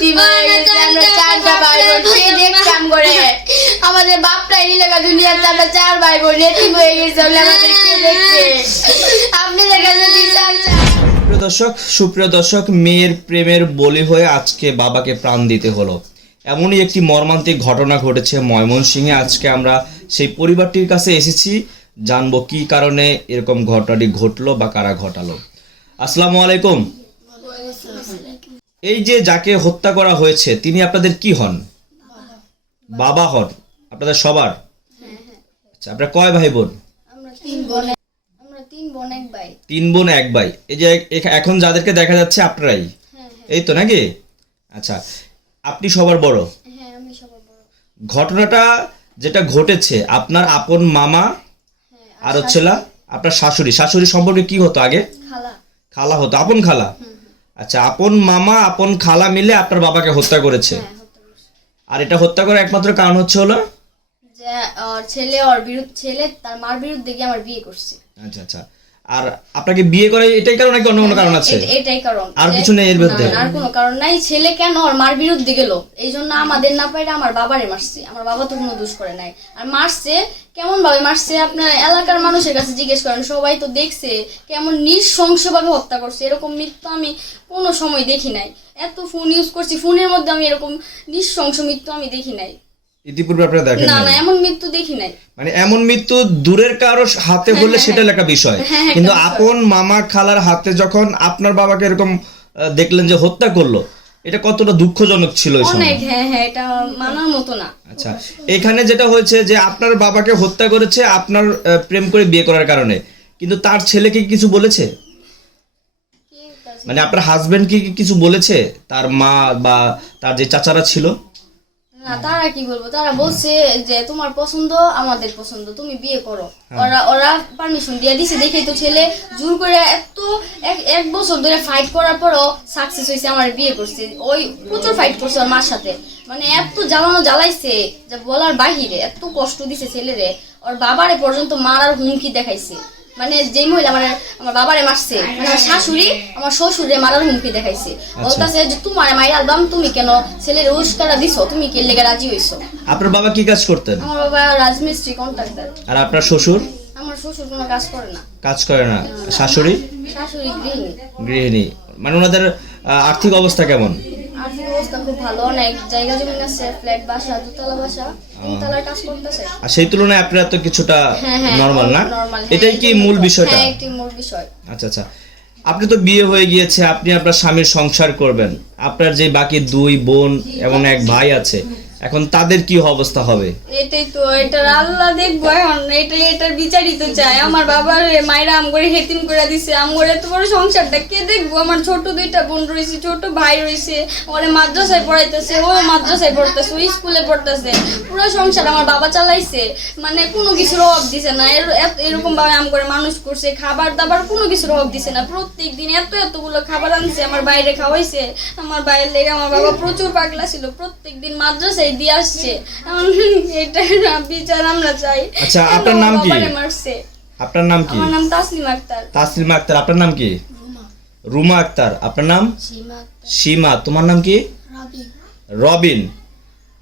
গেছে আমরা চারটা ভাই বোন কে দেখতাম করে। আমাদের বাপটাই নিলেগা দুনিয়াতে আমরা চার ভাই বোন হয়ে গেছে বলে আমাদের কে দেখছে? আপনাদের কাছে বিচার চাই দর্শক সুপ্রিয় দর্শক মেয়ের প্রেমের বলি হয়ে আজকে বাবাকে প্রাণ দিতে হলো। এমনই একটি মর্মান্তিক ঘটনা ঘটেছে ময়মনসিংহে। আজকে আমরা সেই পরিবারটির কাছে এসেছি জানব কি কারণে এরকম ঘটনাটি ঘটলো বা কারা ঘটালো। আসসালামু আলাইকুম। এই যে যাকে হত্যা করা হয়েছে তিনি আপনাদের কি হন? বাবা হন। আপনাদের সবার? আচ্ছা আপনার কয় ভাই বোন? তিন বোন এক ভাই। এই যে এখন যাদেরকে দেখা যাচ্ছে আপনারাই? হ্যাঁ হ্যাঁ। এই তো নাকি? আচ্ছা আপনি সবার বড়? হ্যাঁ সবার বড়। ঘটনাটা যেটা ঘটেছে আপনার আপন মামা আর হচ্ছে আপনার শাশুড়ি। শাশুড়ি সম্পর্কে কি হতো আগে? খালা। খালা হতো। আপন খালা? আচ্ছা আপন মামা আপন খালা মিলে আপনার বাবাকে হত্যা করেছে। হ্যাঁ হতে পারছে। আর এটা হত্যা করার একমাত্র কারণ হচ্ছে হলো? যে ছেলে ওর বিরুদ্ধে ছেলে তার মার বিরুদ্ধে গিয়ে আমার বিয়ে করছে। আচ্ছা আচ্ছা। আর আপনাকে বিয়ে করে এটাই কারণ নাকি অন্য কোনো কারণ আছে? এটাই কারণ আর কিছু নেই এর না, আর কোনো কারণ নাই। ছেলে কেন ওর মার বিরুদ্ধে গেল? এই জন্য আমাদের না পাইলে আমার বাবারে মারছে। আমার বাবা তো কোনো দোষ করে নাই। আর মারছে কেমন ভাবে মারছে? আপনার এলাকার মানুষের কাছে জিজ্ঞেস করেন। সবাই তো দেখছে কেমন নৃশংস হত্যা করছে। এরকম মৃত্যু আমি কোনো সময় দেখি নাই। এত ফোন ইউজ করছি ফোনের মধ্যে আমি এরকম নৃশংস মৃত্যু আমি দেখি নাই। ইতিপূর্বে আপনারা দেখেন না না এমন মৃত্যু দেখি নাই। মানে এমন মৃত্যু দূরের কারও হাতে হলে সেটা লেখা বিষয়। হ্যাঁ, কিন্তু আপন মামা খালার হাতে যখন আপনার বাবাকে এরকম দেখলেন যে হত্যা করল এটা কতটা দুঃখজনক ছিল অনেক হ্যাঁ হ্যাঁ এটা মানার মতো না। আচ্ছা এখানে যেটা হয়েছে যে আপনার বাবাকে হত্যা করেছে আপনার প্রেম করে বিয়ে করার কারণে। কিন্তু তার ছেলেকে কিছু বলেছে? মানে আপনার হাজবেন্ড কি কি কিছু বলেছে? তার মা বা তার যে চাচারা ছিল? না তারা কি বলব? তারা বলছে যে তোমার পছন্দ আমাদের পছন্দ তুমি বিয়ে করো। হ্যাঁ। ওরা ওরা পারমিশন দিয়ে দিছে দেখেই তো ছেলে জোর করে এত এক এক বছর ধরে ফাইট করার পরও সাকসেস হয়েছে আমার বিয়ে করছে। ওই প্রচুর ফাইট করছে ওর মার সাথে। মানে এত জ্বালানো জ্বালাইছে যে বলার বাহিরে এত কষ্ট দিছে ছেলেরে। ওর বাবারে পর্যন্ত মারার হুমকি দেখাইছে। মানে যে মহিলা মানে আমার বাবারে মারছে মানে আমার শাশুড়ি আমার শ্বশুরে মারার হুমকি দেখাইছে। বলতাছে যে তোমার মাই অ্যালবাম তুমি কেন ছেলের উস্কারা দিছো? তুমি কে লেগে রাজি হইছো? আপনার বাবা কি কাজ করতেন? আমার বাবা রাজমিস্ত্রি কন্ট্রাক্টর আর আপনার শ্বশুর? আমার শ্বশুর কোনো কাজ করে না। কাজ করে না। শাশুড়ি? শাশুড়ি গৃহিণী। গৃহিণী। মানে ওনাদের আর্থিক অবস্থা কেমন? অবস্থা খুব ভালো অনেক জায়গা জমি আছে ফ্ল্যাট বাসা দুতলা বাসা তিনতলার কাজ করতেছে। আর সেই তুলনায় আপনারা তো কিছুটা হ্যাঁ হ্যাঁ না? এটাই কি মূল বিষয়টা? হ্যাঁ একটি মূল বিষয়। আচ্ছা আচ্ছা। আপনি তো বিয়ে হয়ে গিয়েছে আপনি আপনার স্বামীর সংসার করবেন। আপনার যে বাকি দুই বোন এবং এক ভাই আছে এখন তাদের কি অবস্থা হবে? এটাই তো, এটার আল্লাহ দেখব এখন। এটা এটার বিচারই তো চাই। আমার বাবার মায়েরা আম করে হেতিম করে দিছে। আম করে এত বড় সংসারটা কে দেখব? আমার ছোট দুইটা বোন রয়েছে, ছোট ভাই রয়েছে। ওরে মাদ্রাসায় পড়াইতেছে, ও মাদ্রাসায় পড়তেছে, ও স্কুলে পড়তেছে। পুরো সংসার আমার বাবা চালাইছে। মানে কোনো কিছুর অভাব দিছে না। এর- এরকম ভাবে আম করে মানুষ করছে, খাবার দাবার কোনো কিছুর অভাব দিছে না। প্রত্যেক দিন এত এতগুলো খাবার আনছে, আমার বাইরে খাওয়াইছে। আমার বাইরের লেগে আমার বাবা প্রচুর পাগলা ছিল। প্রত্যেক দিন মাদ্রাসায় দিয়ে আসছে। এটা না বিচার আমরা চাই। আচ্ছা, আপনার নাম কি? মারছে। আপনার নাম কি? আমার নাম তাসলিম আক্তার। তাসলিমা আক্তার আপনার নাম কি? রুমা। আক্তার আপনার নাম? সীমা সীমা তোমার নাম কি? রবিন।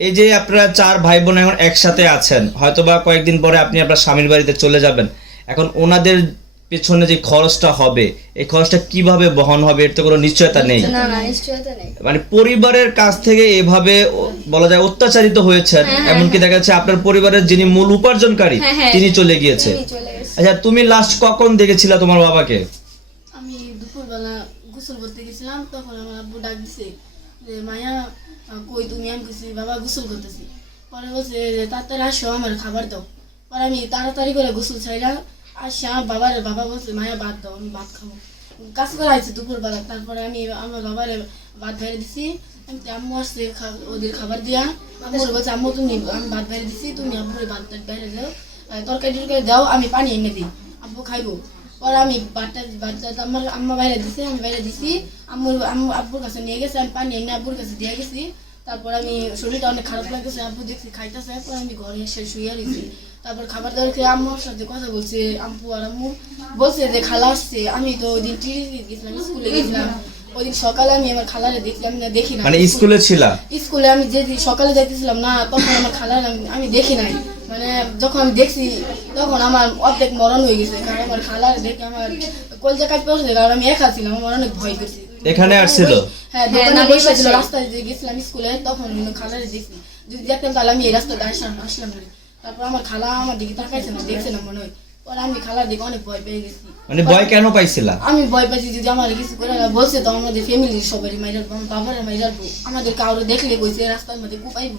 এই যে আপনারা চার ভাই বোন এখন একসাথে আছেন হয়তোবা কয়েকদিন পরে আপনি আপনার স্বামীর বাড়িতে চলে যাবেন। এখন ওনাদের পেছনে যে খরচটা হবে এই খরচটা কীভাবে বহন হবে এর তো কোনো নিশ্চয়তা নেই। না না নিশ্চয়তা নেই। মানে পরিবারের কাছ থেকে এভাবে বলা যায় অত্যাচারিত হয়েছেন এমনকি দেখা যাচ্ছে আপনার পরিবারের যিনি মূল উপার্জনকারী হ্যাঁ, হ্যাঁ। তিনি চলে গিয়েছে। তুমি চলে গেছে। আচ্ছা তুমি লাস্ট কখন দেখেছিলা তোমার বাবাকে? আমি দুপুরবেলা গোসল করতে গেছিলাম তখন আমার আব্বু ডাক দিছে যে মায়া কই তুমি? আমি কিছু বাবা গোসল করতেছি। পরে বলছে তাড়াতাড়ি আসো আমার খাবার দাও। পরে আমি তাড়াতাড়ি করে গোসল ছাইলাম আসি, আমার বাবার, বাবা বলছে, মায়া ভাত দাও, আমি ভাত খাব। কাজ করা হয়েছে দুপুরবেলা, তারপরে আমি আমার বাবার ভাত বেড়ে দিছি। আমি আম্মু আসছে ওদের খাবার দিয়া। আম্মু বলছে, আম্মু, তুমি আমি ভাত বেড়ে দিছি, তুমি আব্বুরে ভাত বেড়ে দাও। তরকারি টরকারি দাও, আমি পানি এনে দিই, আব্বু খাইবো। পরে আমি বাচ্চা বাচ্চা আমার আম্মা বাইরে দিছে, আমি বাইরে দিছি। আম্মুর আম্মু, আব্বুর কাছে নিয়ে গেছে, আমি পানি এনে আব্বুর কাছে দিয়ে গেছি। তারপর আমি শরীরটা অনেক খারাপ লাগতেছে, আব্বু দেখছি খাইতেছে, পরে আমি ঘরে এসে শুয়ে রয়েছি তারপর খাবার দাবার খেয়ে আম্মুর সাথে কথা বলছে আম্পু আর আম্মু বলছে যে খালা আসছে আমি তো ওই দিন টিভি গেছিলাম স্কুলে গেছিলাম। ওই দিন সকালে আমি আমার খালারে দেখলাম না দেখি না মানে স্কুলে ছিলা? স্কুলে আমি যে সকালে যাইতেছিলাম না তখন আমার খালার আমি- দেখি নাই। মানে যখন আমি দেখছি তখন আমার অর্ধেক মরণ হয়ে গেছে কারণ আমার খালার দেখে আমার কলজা কাজ পড়ছে কারণ আমি একা ছিলাম আমার অনেক ভয় করছি। এখানে আসছিল? হ্যাঁ হ্যাঁ, দোকানে না, বসে ছিল বসে। রাস্তায় যে গেছিলাম স্কুলে তখন খালারে দেখছি। যদি দেখতাম তাহলে আমি এই রাস্তাতে আসলাম আসলাম না। তারপর আমার খালা আমার দিকে তাকাইছে না দেখছে না মনে হয়। পরে আমি খালার দিকে অনেক ভয় পেয়ে গেছি। মানে ভয় কেন পাইছিলা? আমি ভয় পাইছি যদি আমার কিছু করে না বলছে তো আমাদের ফ্যামিলির সবাই মাইরাল আমার বাবার মাইরাল আমাদের কারও দেখলে কইছে রাস্তার মধ্যে কুপাইবো।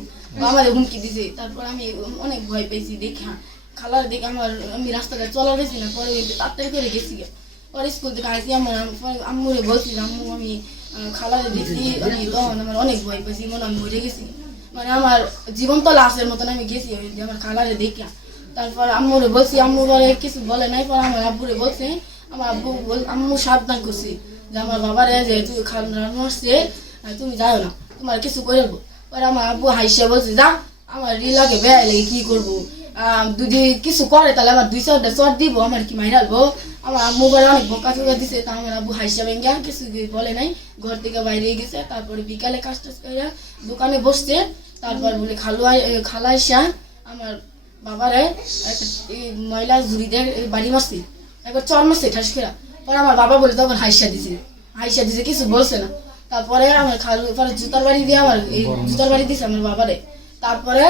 আমাদের হুমকি দিছে। তারপর আমি অনেক ভয় পাইছি দেখা খালার দেখে আমার আমি রাস্তাটা চলা গেছি না পরে তাড়াতাড়ি করে গেছি পরে স্কুল থেকে আসি আমার আম্মুরে বলছি যে, আম্মু আমি খালারে দেখছি আমি তখন আমার অনেক ভয় পাইছি মনে আমি মরে গেছি। মানে আমার জীবন তো লাশের মতন আমি গেছি আমার খালারে দেখা তারপর আম্মুরে বলছি আম্মু বলে কিছু বলে নাই পর আমার আব্বুরে বলছে আমার আব্বু বল- আম্মু সাবধান করছি যে আমার বাবারে যে তুই আসছে আহ, তুমি যাও না তোমার কিছু করে দেবো পরে আমার আব্বু হাইসে বলছে যা আমার রি লাগে বেয়া লাগে কি করব? যদি কিছু করে তাহলে আমার দুই চারটা চট দিব আমার কি মাইরালবো আমার আম্মু করে অনেক বোকা চোকা দিছে তা আমার আব্বু হাইসা আর কিছু বলে নাই ঘর থেকে বাইরে গেছে তারপরে বিকালে কাজ টাজ করে দোকানে বসছে তারপর বলে খালু খালাইসা আমার বাবারে একটা এই ময়লা ঝুড়ি দিয়ে বাড়ি মারছি একবার চর মারছে ঠাস খেরা পরে আমার বাবা বলে তখন হাইসা দিছে হাইসা দিছে কিছু বলছে না। তারপরে আমার খালু পরে জুতার বাড়ি দিয়ে আমার এই জুতার বাড়ি দিছে আমার বাবারে। তারপরে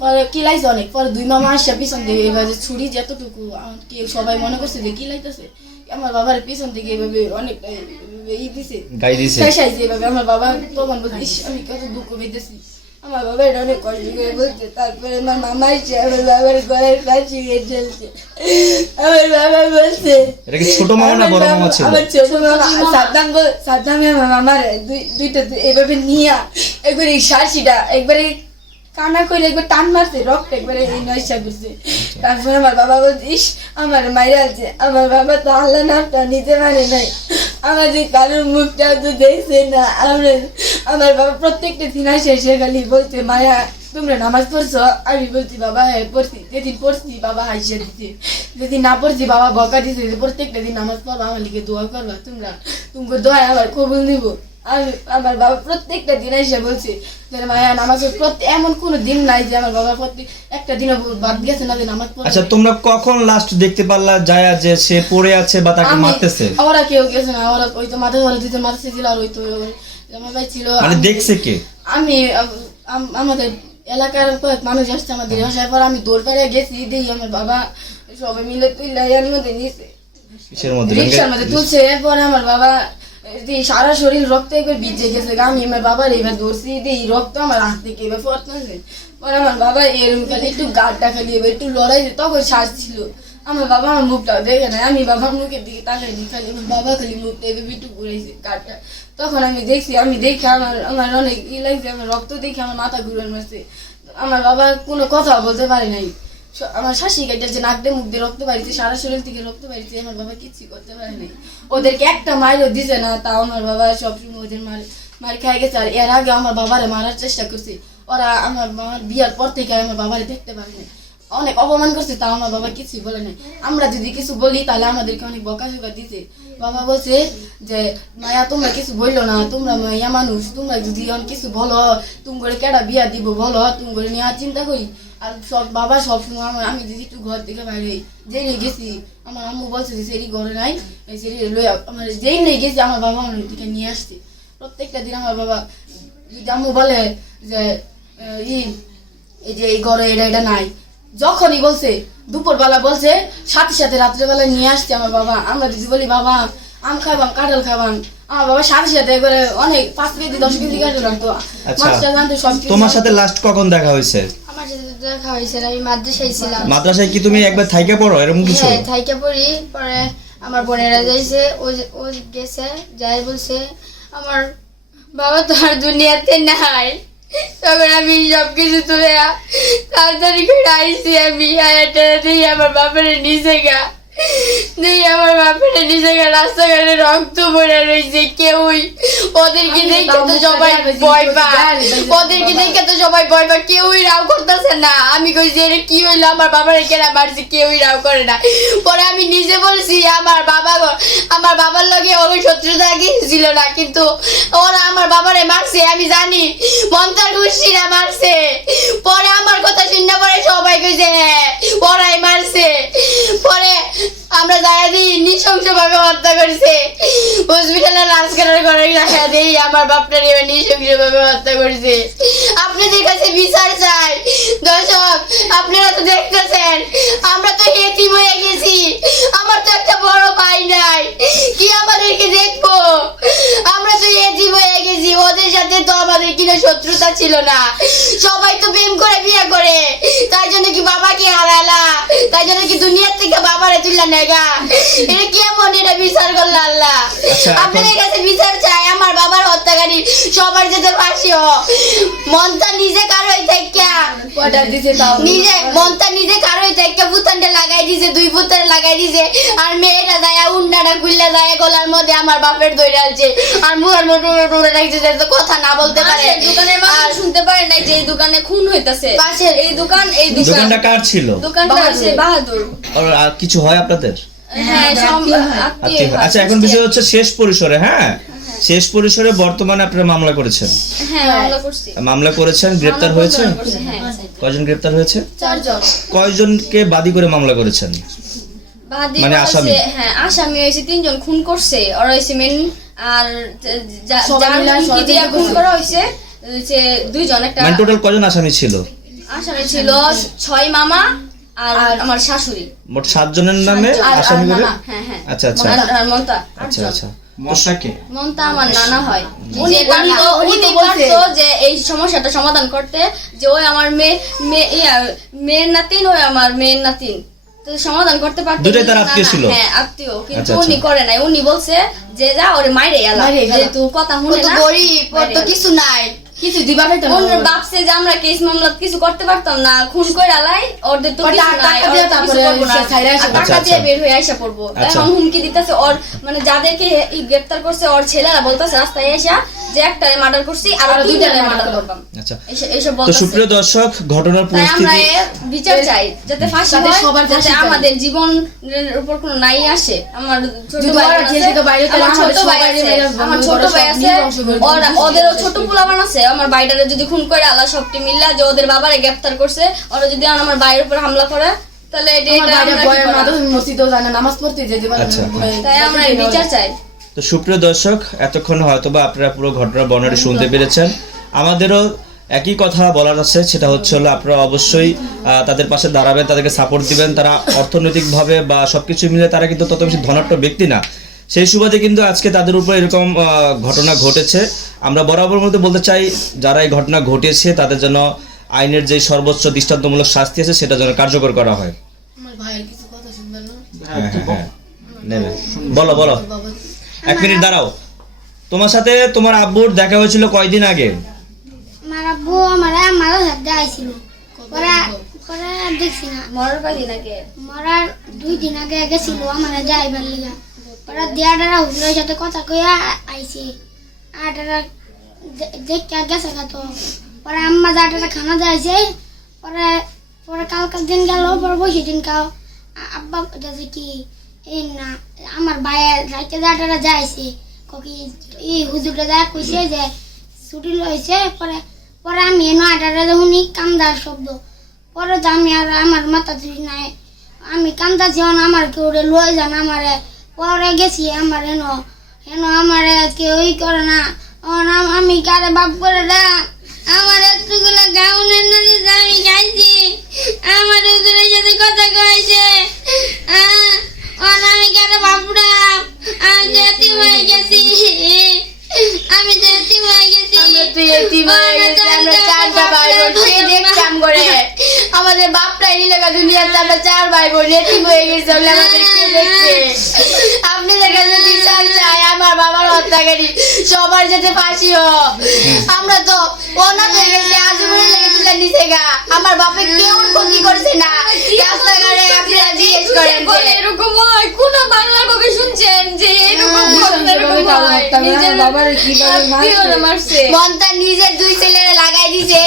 পরে কিলাইছে অনেক পরে দুই মামা আসছে পিছন দিয়ে এবার ছুরি যতটুকু আহ, কি সবাই মনে করছে যে কিলাইতেছে আমার বাবার পিছন থেকে এভাবে অনেক ই দিছে গাই দিছে। এভাবে। আমার বাবা তখন বলছে "ইস, আমি কত দুঃখ পেতেছি। আমার বাবা এটা অনেক কষ্ট করে বলছে তারপরে আমার মামা এসে আমার বাবার গলার কাছে গিয়ে আমার বাবা বলছে এটা কি ছোট মামা না বড় মামা ছিল? আমার ছোট মামা সাদ্দাম বল আমার মামার দুই দুইটা এভাবে নিয়া একবারে এই শাসিটা একবারে কানা করে একবার টান মারছে, রক্ত একবারে এই নয়সা করছে। তারপরে আমার বাবা বলছে, ইস, আমার মাইরা আছে আমার বাবা তো আল্লাহ নামটা নিতে পারে নাই। আমাদের কারোর মুখটা তো দেখছে না। আমরা, আমার বাবা প্রত্যেকটা দিন আসে এসে খালি বলছে, মায়া, তোমরা নামাজ পড়ছো? আমি বলছি, বাবা হ্যাঁ পড়ছি। যেদিন পড়ছি, বাবা হাসিয়ে দিচ্ছে যেদিন না পড়ছি, বাবা বকা দিছে প্রত্যেকটা দিন নামাজ পড়বা, আমার লিখে দোয়া করবা। তোমরা, তোমাকে দোয়া আমার কবুল নিব। আমি আমার বাবা প্রত্যেকটা দিন এসে বলছে যে মায়া নামাজের প্রত্যেক এমন কোনো দিন নাই যে আমার বাবা প্রত্যেক একটা দিনও বাদ গেছে না যে নামাজ পড়ে আচ্ছা তোমরা কখন লাস্ট দেখতে পারলা যায় যে সে পড়ে আছে বা তাকে মারতেছে? ওরা কেউ গেছে না ওরা ওই তো মাথা ধরে দিতে মাথা ছিল আর ওই তো আমার ভাই ছিল। মানে দেখছে কে? আমি আম- আম- আমাদের এলাকার কয়েক মানুষ আসছে আমাদের বাসায় পর আমি দৌড় পাড়ে গেছি দেখি আমার বাবা সবাই মিলে তুইলা এর মধ্যে নিয়েছে কিসের মধ্যে? রিক্সার মধ্যে তুলছে এরপরে আমার বাবা সারা শরীর রক্ত একবার ভিজে গেছে। আমি আমার বাবার এবার ধরছি এই রক্ত আমার হাত থেকে এবার পড়তেছে। পরে আমার বাবা এরকম খালি একটু গাড়টা খালি এবার একটু লড়াইছে তখন শ্বাস আমার বাবা আমার মুখটা দেখে না আমি বাবার মুখের দিকে তাকাইনি খালি আমার বাবা খালি মুখটা এবার একটু ঘুরাইছে গাড়টা তখন আমি দেখছি, আমি দেখি আমার আমার অনেক ই লাগছে, আমার রক্ত দেখে আমার মাথা ঘুরে মারছে। আমার বাবা কোনো কথা বলতে পারে নাই। আমার শাশি কেটেছে নাক দিয়ে মুখ দিয়ে রক্ত বাড়িতে সারা শরীর থেকে রক্ত বাড়িতে আমার বাবা কিচ্ছু করতে পারেনি ওদেরকে একটা মাইরও দিছে না, তাও আমার বাবা সবসময় ওদের মার মার খাই গেছে। আর এর আগে আমার বাবারে মারার চেষ্টা করছি। ওরা আমার মার বিয়ার পর থেকে আমার বাবারে দেখতে পারে নাই। অনেক অপমান করছে, তাও আমার বাবা কিছুই বলে নাই। আমরা যদি কিছু বলি, তাহলে আমাদেরকে অনেক বকা বকাঝকা দিতে বাবা বলছে যে, মায়া, তোমরা কিছু বলল না, তোমরা মাইয়া মানুষ, তোমরা যদি কিছু বলো তুমি করে কেডা বিয়া দিব বলো তুমি করে নেওয়ার চিন্তা করি। আর সব বাবা সবসময় আমার আমি যদি একটু ঘর থেকে বাইরে যেই নিয়ে গেছি, আমার আম্মু বলছে যে সেরি ঘরে নাই সেরি লইয়া আমার যেই নিয়ে গেছি, আমার বাবা আমার থেকে নিয়ে আসছে। প্রত্যেকটা দিন আমার বাবা যদি আম্মু বলে যে এই যে এই ঘরে এটা এটা নাই যখনই বলছে দুপুরবেলা বলছে সাথে সাথে রাত্রেবেলা নিয়ে আসছে আমার বাবা। আমরা যদি বলি বাবা আম খাবাম কাঁঠাল খাবাম। আমার বাবা সাথে সাথে করে অনেক পাঁচ কেজি দশ কেজি কাঁঠাল রাখতো আচ্ছা। মাছটা জানতো সব তোমার সাথে লাস্ট কখন দেখা হয়েছে? আমার সাথে দেখা হয়েছিল আমি মাদ্রাসায় ছিলাম। মাদ্রাসায় কি তুমি একবার থাইকে পড়ো? এরকম কিছু? হ্যাঁ থাইকে পড়ি পরে আমার বোনেরা যাইছে ও ও গেছে যাই বলছে আমার বাবা তো আর দুনিয়াতে নাই। তখন আমি সব কিছু তুলে তাড়াতাড়ি করে আইসি আমি আর একটা দিই আমার বাবার নিচে গা দেখি আমার বাপের নিজে রাস্তাঘাটে রক্ত পড়ে রয়েছে কেউই। ওদেরকে দেখে তো সবাই ভয় পায়। ওদেরকে দেখে তো সবাই ভয় পায় কেউই রাও করতেছে না। আমি কইছি এটা কি হইল? আমার বাবার কেনা মারছে? কেউই রাও করে না। পরে আমি নিজে বলছি আমার বাবা আমার বাবার লগে ওই শত্রুতা কিছু ছিল না কিন্তু ওরা আমার বাবারে মারছে আমি জানি। মন্তার গুষ্টিরা মারছে। পরে আমার কথা শুনে পরে সবাই কইছে হ্যাঁ ওরাই মারছে। পরে আমরা দায়াদি নৃশংসভাবে হত্যা করেছে। হসপিটালে রাজকারের ঘরে রাখা দিই, আমার বাপটা নিয়ে নৃশংসভাবে হত্যা করছে। আপনাদের কাছে বিচার চাই দর্শক আপনারা তো দেখতেছেন আমরা তো হেতিম হয়ে গেছি আমার তো একটা বড় ভাই নাই কি আমাদেরকে দেখব? আমরা তো হেতিম হয়ে গেছি ওদের সাথে তো আমাদের কিনা শত্রুতা ছিল না। সবাই তো প্রেম করে বিয়ে করে তাই জন্য কি বাবাকে হারালা? তাই জন্য কি দুনিয়ার থেকে বাবারে তুললা নেগা? এটা কেমন এটা বিচার করল আল্লাহ? আচ্ছা, আপনাদের কাছে বিচার চাই আমার বাবার হত্যাকারী সবার যেতে ফাঁসি হ। মনটা নিজে কারোই থেকে। অর্ডার দিছে তাও? নিজে মনটা নিজে কারোই থেকে। পুতানটা লাগাই দিছে দুই পুতান লাগাই দিছে। আর মেয়েটা দায়া উন্ডাটা খুললে দায়া গলার মধ্যে আমার বাপের দই ডালছে আর মুখের মধ্যে রাখছে যাতে কথা না বলতে পারে। দোকানের মানুষ শুনতে পারে নাই যে এই দোকানে খুন হইতাছে। পাশের- এই দোকান এই দোকান। দোকানটা কার ছিল? দোকানটা হচ্ছে বাহাদুর। আর আর কিছু হয় আপনাদের? হ্যাঁ আচ্ছা এখন বিষয় হচ্ছে শেষ পরিসরে হ্যাঁ? শেষ পরিসরে বর্তমানে আপনারা মামলা করেছেন? হ্যাঁ মামলা করেছেন? গ্রেপ্তার হয়েছে হ্যাঁ কয়জন গ্রেপ্তার হয়েছে? চারজন। কয়জনকে বাদী করে মামলা করেছেন? মানে আসামি? হ্যাঁ আসামি হয়েছে তিনজন খুন করছে ওরা হয়েছে মেন আর যার খুন করা হয়েছে যে দুইজন একটা মানে টোটাল কয়জন আসামি ছিল? আসামি ছিল ছয় মামা আর আমার শাশুড়ি। মোট সাতজনের নামে আসামি করে? হ্যাঁ হ্যাঁ। আচ্ছা আচ্ছা। আচ্ছা আচ্ছা। মশাকে মমতা আমার নানা হয়। উনি যে পারতো উনি- তো পারতো যে এই সমস্যাটা সমাধান করতে যে ওই আমার মেয়ে মেয়ে মেয়ের নাতিন ওই আমার মেয়ের নাতিন। তো সমাধান করতে পারতো দুটোই তার আত্মীয় না, ছিল? হ্যাঁ আত্মীয়। কিন্তু আচ্ছা, আচ্ছা। উনি করে নাই। উনি বলছে যে যা ওরে মাইরে এলা। যেহেতু কথা শুনে তো না গরিব তো কিছু নাই। কিছু দিবা না। ওর বাপসে যে আমরা কেস মামলা কিছু করতে পারতাম না খুন করে আলাই ওদের তো ওর কিছু টাকা নাই কিছু করব না। টাকা আচ্ছা, দিয়ে আচ্ছা। বের হয়ে আইসা পড়ব। আচ্ছা। এখন হুমকি দিতেছে ওর মানে যাদেরকে গ্রেফতার করছে ওর ছেলেরা বলতেছে রাস্তায় এসা যে একটারে মার্ডার করছি আর মার্ডার করবাম আচ্ছা। এইসব- তো সুপ্রিয় দর্শক ঘটনার তাই আমরা বিচার চাই যাতে ফাঁসি হয় সবার যাতে আমাদের জীবনের উপর কোনো নাই আসে। আমার ছোট ভাই আছে, আমার ছোট ভাই আছে, আমার ছোট ভাই আছে নির্বংশ করে ওরা দিচ্ছে। ওদেরও ছোট পোলাবান আছে আমার বাইটারে যদি খুন করে আল্লাহ সবটি মিল্লা যে ওদের বাবারে গ্রেফতার করছে ওরা যদি আর আমার বাইরের উপর হামলা করে তাহলে এটা এটা আমরা কি করা? মসজিদও যায় নামাজ পড়তে যেতে পারে আচ্ছা। তাই আমরা এই বিচার চাই। তো সুপ্রিয় দর্শক এতক্ষণ হয়তোবা আপনারা পুরো ঘটনা বর্ণনাটি শুনতে পেরেছেন। আমাদেরও একই কথা বলার আছে সেটা হচ্ছে হলো আপনারা অবশ্যই আহ, তাদের পাশে দাঁড়াবেন তাদেরকে সাপোর্ট দিবেন। তারা অর্থনৈতিকভাবে বা সবকিছু মিলে তারা কিন্তু তত বেশি ধনাঢ্য ব্যক্তি না। সেই সুবাদে কিন্তু আজকে তাদের উপর এরকম ঘটনা ঘটেছে। আমরা বরাবর মধ্যে বলতে চাই যারা এই ঘটনা ঘটিয়েছে তাদের জন্য আইনের যে সর্বোচ্চ দৃষ্টান্তমূলক শাস্তি আছে সেটা যেন কার্যকর করা হয়। আমার ভাইয়ের কিছু কথা শুনবেন না? হ্যাঁ হ্যাঁ হ্যাঁ বলো বলো। এক মিনিট দাঁড়াও। তোমার সাথে তোমার আব্বুর দেখা হয়েছিল কয়দিন আগে? আমার আব্বু আমার মারা হাতে আইছিল। পরে পরে দেখছি না। মরার কয়দিন আগে? মরার দুই দিন আগে গেছিল আমার যাইবার লিগা। পরে দিয়াডারা হুজুরের সাথে কথা কইয়া আইছি। আটারা দেখে গেছে তো। পরে আম্মা যাটারা খানা যাইছে পরে পরে কালকার দিন গেল পরে বসে দিন আ- আব্বা যাচ্ছে কি, এই না, আমার ভাইয়ের রাইতে যাটারা যাইছে ককি, এই হুজুরটা যা কইছে যে ছুটি লইছে, পরে পরে আমি এনো আটারা শুনি কান্দার শব্দ। পরে আমি আর আমার মাথা তুই নাই। আমি কান্দা ছিলাম আমার কেউ লয়ে যান আমারে। পরে গেছি আমার হেন হেন আমার আজকে ওই করে না। আমি কারে বাপ করে না আমার একটুগুলো গাউনের নদী আমি খাইছি। আমার হুজুরের সাথে কথা কয়েছে আমি কারে বাপুরাম আমি যেতি হয়ে গেছি। আমি যেতি হয়ে গেছি? আমাদের বাপটাই নিলে গা দুনিয়াতে আমরা চার ভাই বোন এতিম হয়ে গেছে আমাদের কে দেখছে? আমি চাই আমার বাবার হত্যাকারী। সবার যাতে ফাঁসি হোক। আমরা তো অনাথ হয়ে গেছি আজীবনে লেগেছিলেন নিচে গা। আমার বাপে কেউ ক্ষতি করেছে না। রাস্তাঘাটে আপনারা জিজ্ঞেস করেন এরকম হয়? কোন বাংলার কবি শুনছেন যে এরকম হ্যাঁ, নিজের বাবার কীভাবে মারছে? মন তার নিজের দুই ছেলেরা লাগাই দিছে।